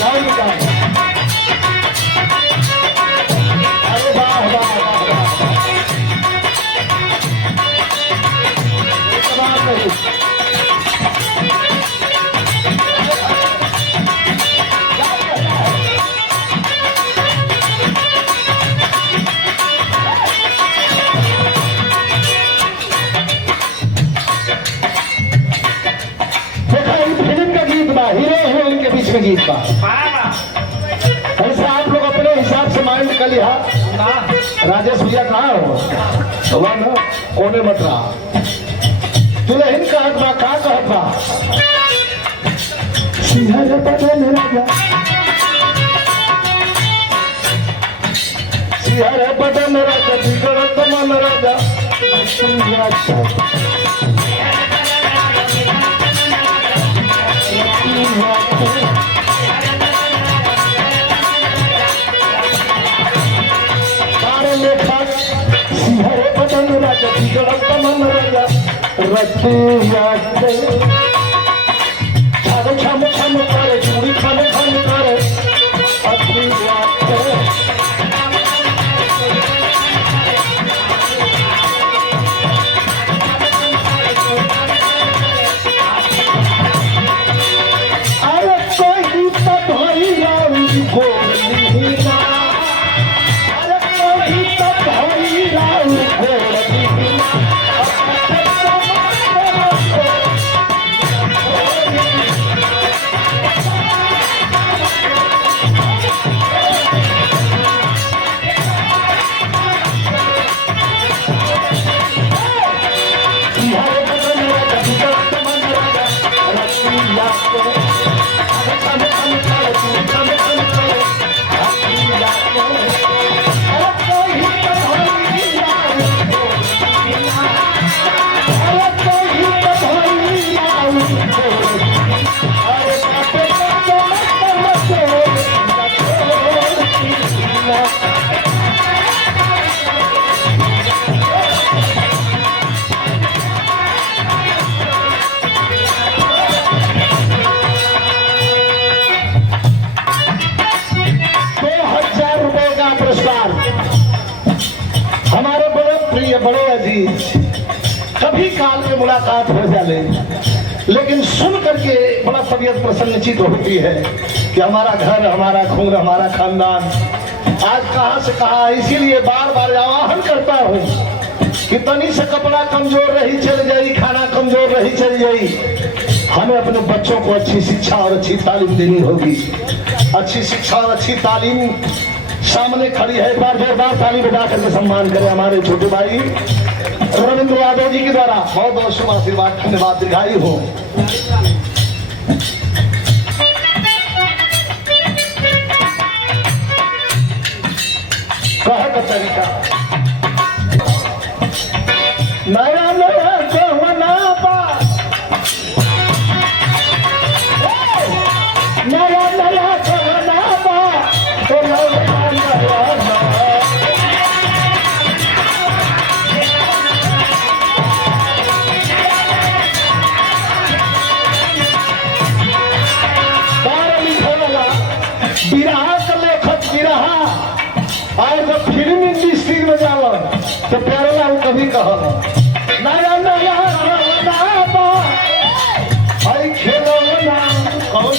गाँव निकाल। अरे वाह वाह वाह वाह नहीं। गीत बा ऐसा आप लोग अपने हिसाब से माइंड कर लिया। राजेश भैया कहाँ हो ना कोने मत रहा। दुल्हन कहत बा का कहत बा सिंहर बदन राजा सिंहर बदन राजा बिगड़त मन राजा हरे बदन राजा बिगड़त मन राजा रतिया छम छम छम करे चूड़ी खन खन करे अपनी अरे कोई तो धोई राउंड गोली हमारे बड़े प्रिय बड़े अजीज कभी काल में मुलाकात हो जाए लेकिन सुन करके बड़ा तबीयत प्रसन्नचित होती है कि हमारा घर हमारा खून हमारा खानदान आज कहां से कहां। इसीलिए बार बार आह्वान करता हूं कि तनी से कपड़ा कमजोर रही चल जाई खाना कमजोर रही चल जाई। हमें अपने बच्चों को अच्छी शिक्षा और अच्छी तालीम देनी होगी। अच्छी शिक्षा और अच्छी तालीम सामने खड़ी है। एक बार जोरदार ताली बजा करके सम्मान करें हमारे छोटे भाई रविंद्र यादव जी के द्वारा। बहुत बहुत शुभ आशीर्वाद धन्यवाद दीर्घायु हो। कहे का तरीका नया नया कहना पा नया नया कहना पा तो बिरहा का लेखक बिरहा और जब फिल्म इंडस्ट्री में जाओ तो प्यारेलाल कभी कहो नया नया खेलो ना कौन